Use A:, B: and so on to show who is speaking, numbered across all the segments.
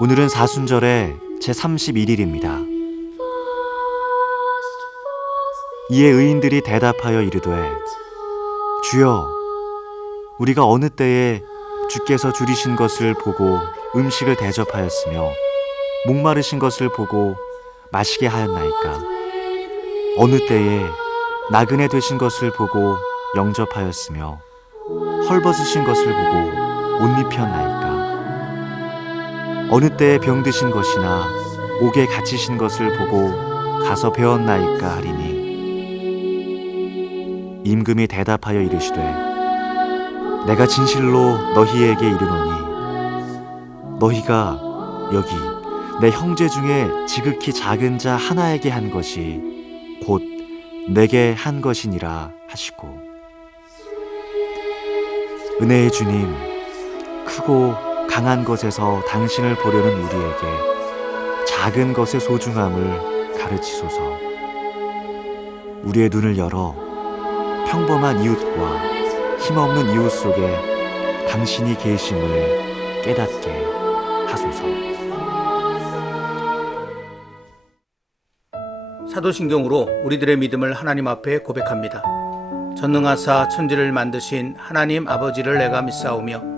A: 오늘은 사순절의 제 31일입니다. 이에 의인들이 대답하여 이르되 주여 우리가 어느 때에 주께서 줄이신 것을 보고 음식을 대접하였으며 목마르신 것을 보고 마시게 하였나이까 어느 때에 나그네 되신 것을 보고 영접하였으며 헐벗으신 것을 보고 옷 입혔나이까 어느 때에 병드신 것이나 옥에 갇히신 것을 보고 가서 배웠나이까 하리니. 임금이 대답하여 이르시되 내가 진실로 너희에게 이르노니 너희가 여기 내 형제 중에 지극히 작은 자 하나에게 한 것이 곧 내게 한 것이니라 하시고. 은혜의 주님 크고 강한 것에서 당신을 보려는 우리에게 작은 것의 소중함을 가르치소서 우리의 눈을 열어 평범한 이웃과 힘없는 이웃 속에 당신이 계심을 깨닫게 하소서.
B: 사도신경으로 우리들의 믿음을 하나님 앞에 고백합니다. 전능하사 천지를 만드신 하나님 아버지를 내가 믿사오며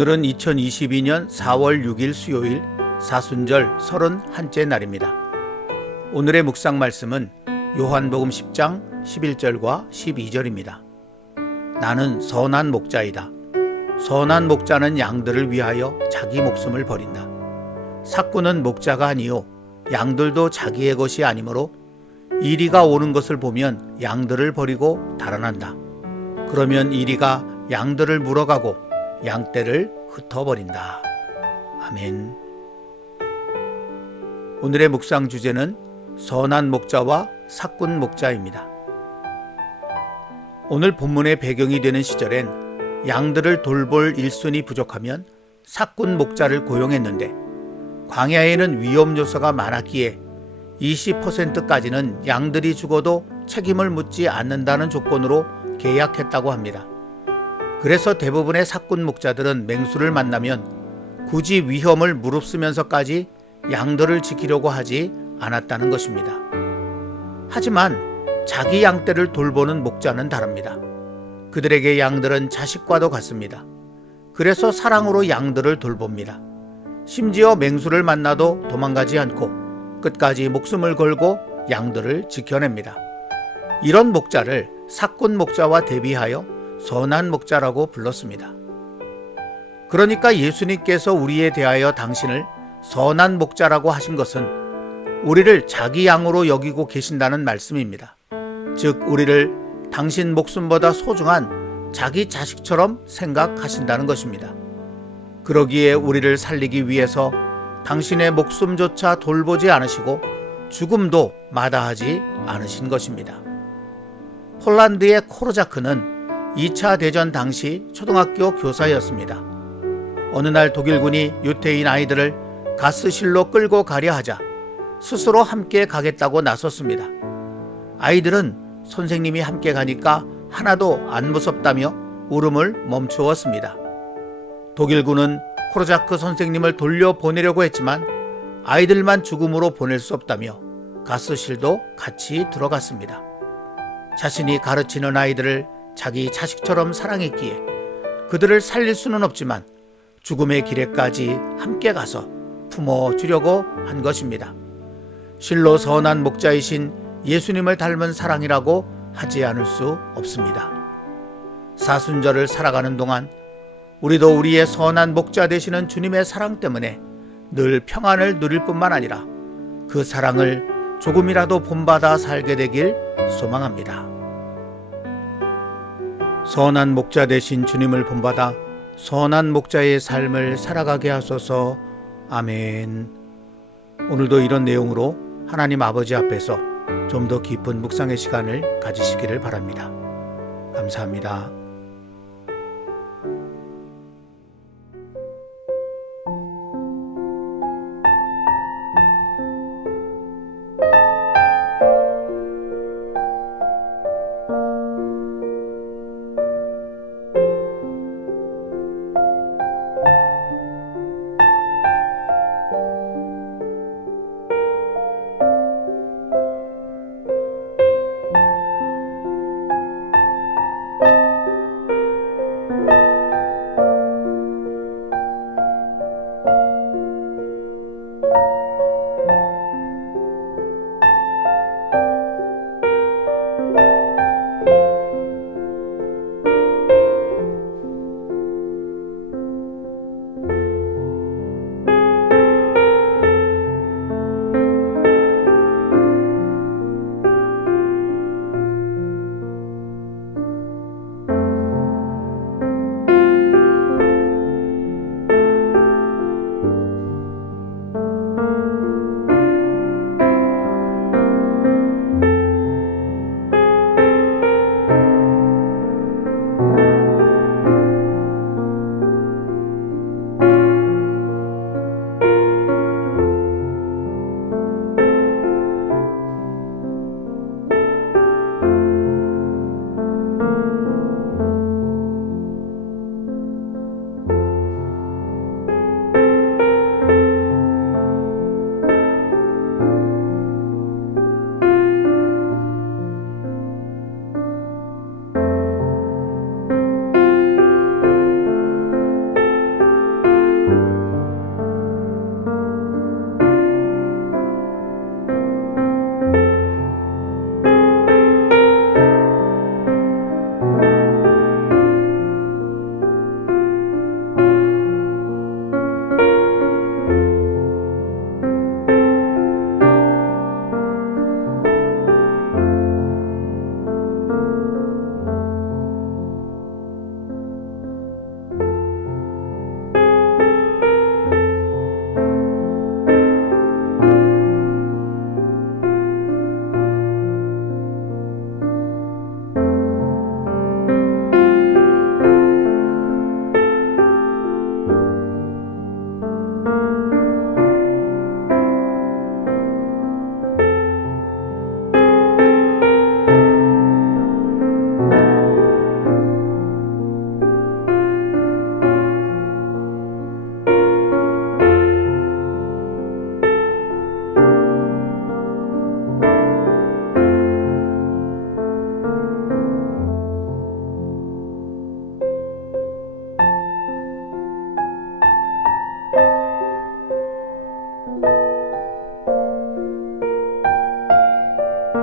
B: 오늘은 2022년 4월 6일 수요일
C: 사순절 서른 한째 날입니다. 오늘의 묵상 말씀은 요한복음 10장 11절과 12절입니다. 나는 선한 목자이다. 선한 목자는 양들을 위하여 자기 목숨을 버린다. 사꾼은 목자가 아니요 양들도 자기의 것이 아니므로 이리가 오는 것을 보면 양들을 버리고 달아난다. 그러면 이리가 양들을 물어가고 양떼를 흩어버린다. 아멘. 오늘의 묵상 주제는 선한 목자와 사꾼 목자입니다. 오늘 본문의 배경이 되는 시절엔 양들을 돌볼 일손이 부족하면 사꾼 목자를 고용했는데 광야에는 위험 요소가 많았기에 20%까지는 양들이 죽어도 책임을 묻지 않는다는 조건으로 계약했다고 합니다. 그래서 대부분의 사꾼 목자들은 맹수를 만나면 굳이 위험을 무릅쓰면서까지 양들을 지키려고 하지 않았다는 것입니다. 하지만 자기 양떼를 돌보는 목자는 다릅니다. 그들에게 양들은 자식과도 같습니다. 그래서 사랑으로 양들을 돌봅니다. 심지어 맹수를 만나도 도망가지 않고 끝까지 목숨을 걸고 양들을 지켜냅니다. 이런 목자를 사꾼 목자와 대비하여 선한 목자라고 불렀습니다. 그러니까 예수님께서 우리에 대하여 당신을 선한 목자라고 하신 것은 우리를 자기 양으로 여기고 계신다는 말씀입니다. 즉, 우리를 당신 목숨보다 소중한 자기 자식처럼 생각하신다는 것입니다. 그러기에 우리를 살리기 위해서 당신의 목숨조차 돌보지 않으시고 죽음도 마다하지 않으신 것입니다. 폴란드의 코르자크는 2차 대전 당시 초등학교 교사였습니다. 어느 날 독일군이 유태인 아이들을 가스실로 끌고 가려 하자 스스로 함께 가겠다고 나섰습니다. 아이들은 선생님이 함께 가니까 하나도 안 무섭다며 울음을 멈추었습니다. 독일군은 코르자크 선생님을 돌려보내려고 했지만 아이들만 죽음으로 보낼 수 없다며 가스실도 같이 들어갔습니다. 자신이 가르치는 아이들을 자기 자식처럼 사랑했기에 그들을 살릴 수는 없지만 죽음의 길에까지 함께 가서 품어 주려고 한 것입니다. 실로 선한 목자이신 예수님을 닮은 사랑이라고 하지 않을 수 없습니다. 사순절을 살아가는 동안 우리도 우리의 선한 목자 되시는 주님의 사랑 때문에 늘 평안을 누릴 뿐만 아니라 그 사랑을 조금이라도 본받아 살게 되길 소망합니다. 선한 목자 되신 주님을 본받아 선한 목자의 삶을 살아가게 하소서. 아멘. 오늘도 이런 내용으로 하나님 아버지 앞에서 좀 더 깊은 묵상의 시간을 가지시기를 바랍니다. 감사합니다.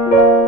D: 주